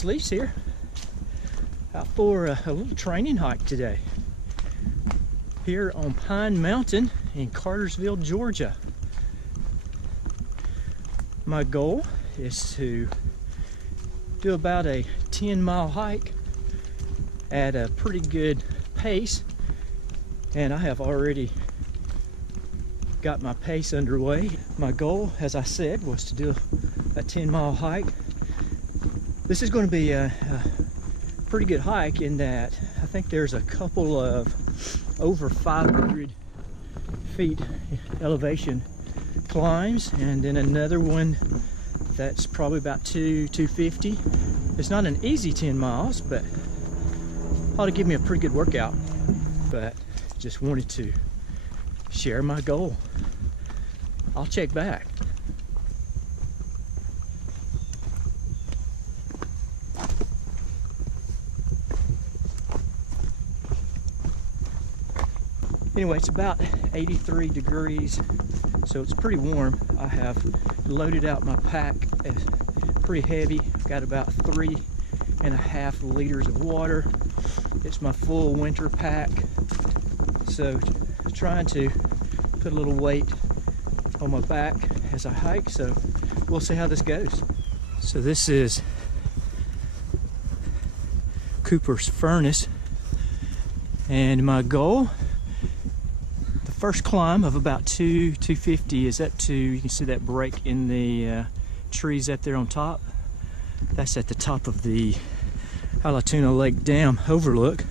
sleeves here, out for a little training hike today here on Pine Mountain in Cartersville, Georgia. My goal is to do about a 10-mile hike at a pretty good pace, and I have already got my pace underway. My goal, as I said, was to do a 10-mile hike. This is going to be a pretty good hike in that I think there's a couple of over 500 feet elevation climbs, and then another one that's probably about 250. It's not an easy 10 miles, but ought to give me a pretty good workout. But just wanted to share my goal. I'll check back. Anyway, it's about 83 degrees, so it's pretty warm. I have loaded out my pack. It's pretty heavy. I've got about 3.5 liters of water. It's my full winter pack. So trying to put a little weight on my back as I hike, so we'll see how this goes. So this is Cooper's Furnace, and my goal, the first climb of about 250 is up to, you can see that break in the trees up there on top. That's at the top of the Allatoona Lake Dam overlook,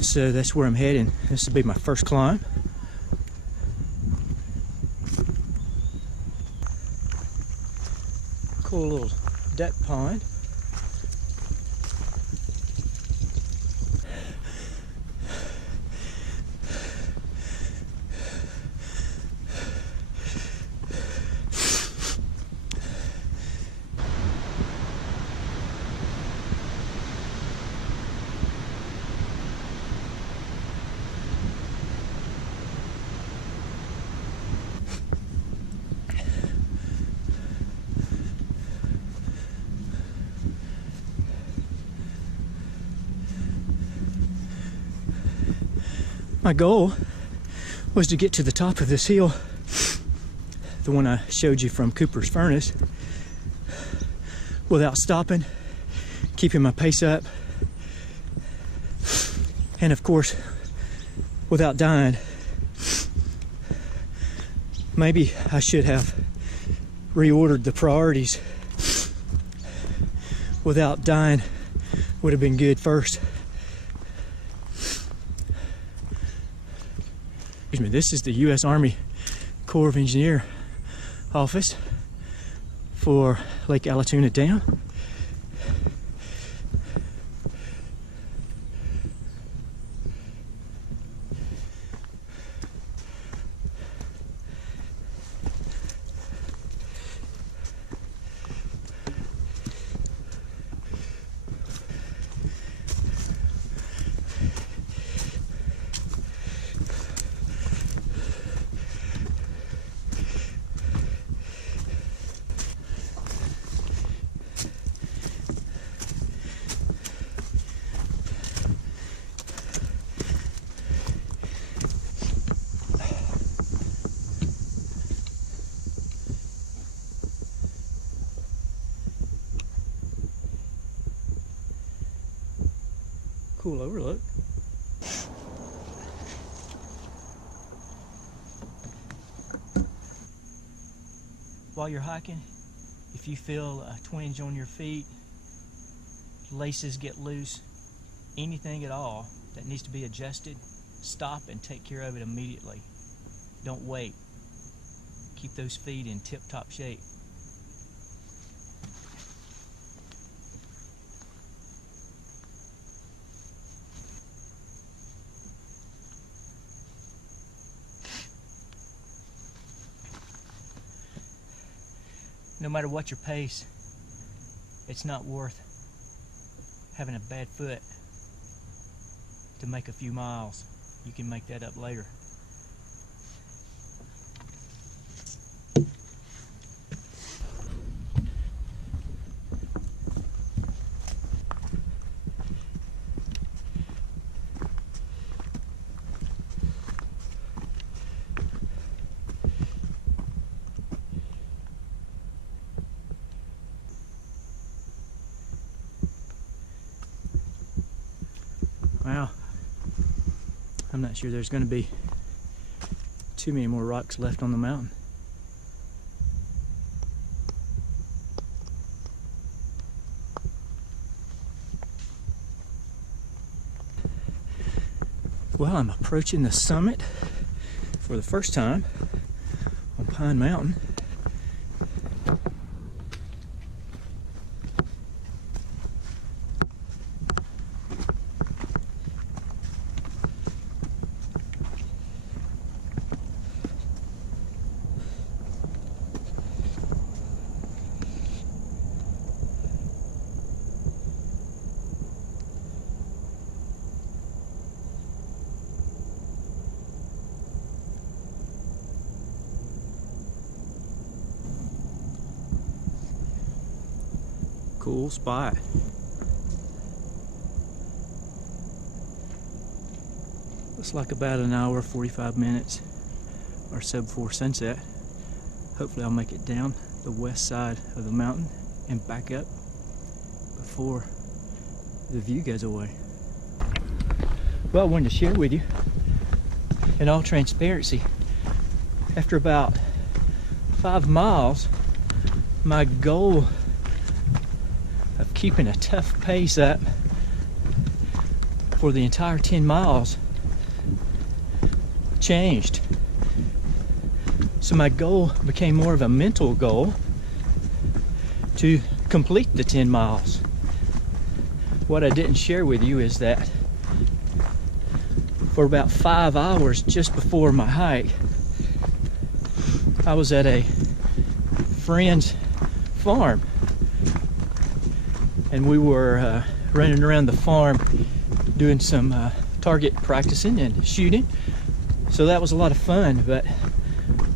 so that's where I'm heading. This will be my first climb. Cool little duck pond. My goal was to get to the top of this hill, the one I showed you from Cooper's Furnace, without stopping, keeping my pace up, and of course, without dying. Maybe I should have reordered the priorities. Without dying would have been good first. Excuse me, this is the U.S. Army Corps of Engineer office for Lake Allatoona Dam. Cool overlook. While you're hiking, if you feel a twinge on your feet, laces get loose, anything at all that needs to be adjusted, stop and take care of it immediately. Don't wait. Keep those feet in tip-top shape. No matter what your pace, it's not worth having a bad foot to make a few miles. You can make that up later. Wow. I'm not sure there's going to be too many more rocks left on the mountain. Well, I'm approaching the summit for the first time on Pine Mountain. Cool spot. Looks like about an hour, 45 minutes or so before sunset. Hopefully I'll make it down the west side of the mountain and back up before the view goes away. Well, I wanted to share with you, in all transparency, after about 5 miles, my goal of keeping a tough pace up for the entire 10 miles changed. So my goal became more of a mental goal to complete the 10 miles. What I didn't share with you is that for about 5 hours just before my hike, I was at a friend's farm, and we were running around the farm doing some target practicing and shooting. So that was a lot of fun, but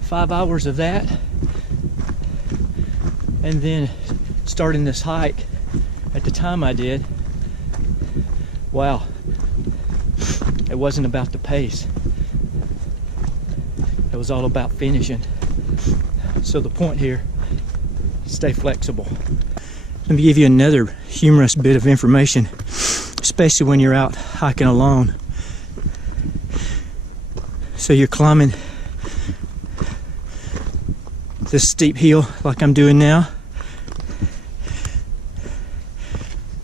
5 hours of that, and then starting this hike at the time I did, wow, it wasn't about the pace. It was all about finishing. So the point here, stay flexible. Let me give you another humorous bit of information, especially when you're out hiking alone. So you're climbing this steep hill like I'm doing now.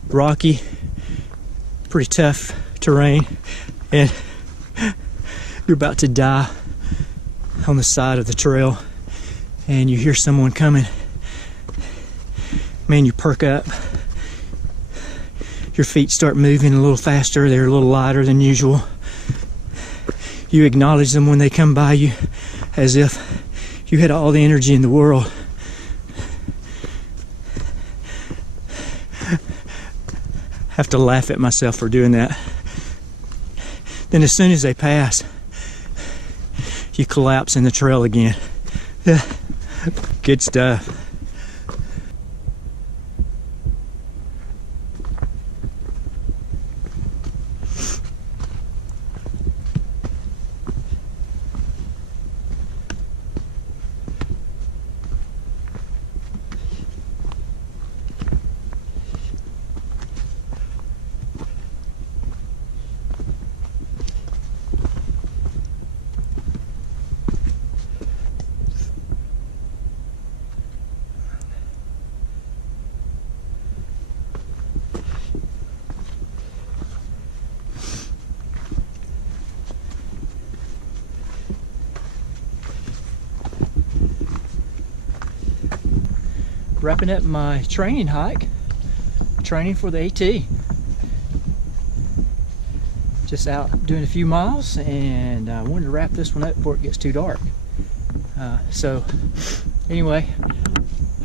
Rocky, pretty tough terrain, and you're about to die on the side of the trail, and you hear someone coming. Man, you perk up. Your feet start moving a little faster. They're a little lighter than usual. You acknowledge them when they come by you as if you had all the energy in the world. I have to laugh at myself for doing that. Then as soon as they pass, you collapse in the trail again. Good stuff. Wrapping up my training hike, training for the AT. Just out doing a few miles, and I wanted to wrap this one up before it gets too dark. So anyway,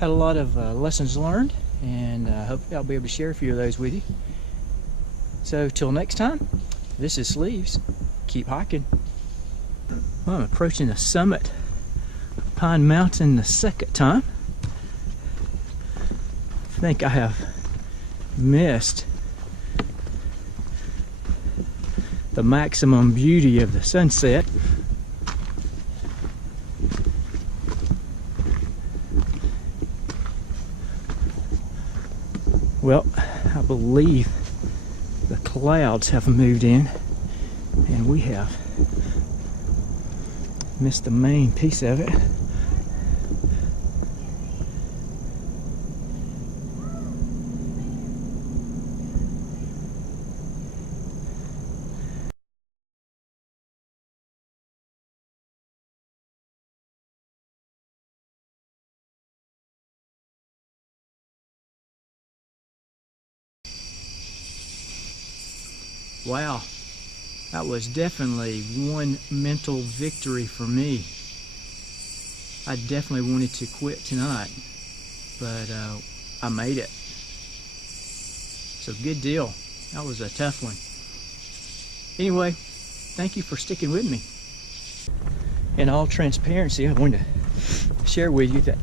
had a lot of lessons learned, and hopefully I'll be able to share a few of those with you. So till next time, this is Sleeves. Keep hiking. Well, I'm approaching the summit of Pine Mountain the second time. I think I have missed the maximum beauty of the sunset. Well, I believe the clouds have moved in and we have missed the main piece of it. Wow, that was definitely one mental victory for me. I definitely wanted to quit tonight, but I made it. So good deal. That was a tough one. Anyway, thank you for sticking with me. In all transparency, I wanted to share with you that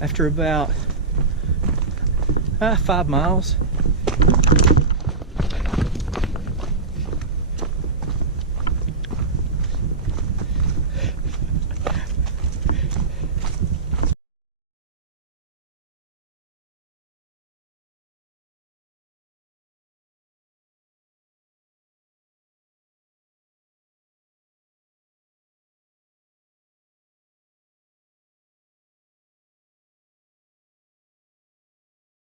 after about 5 miles,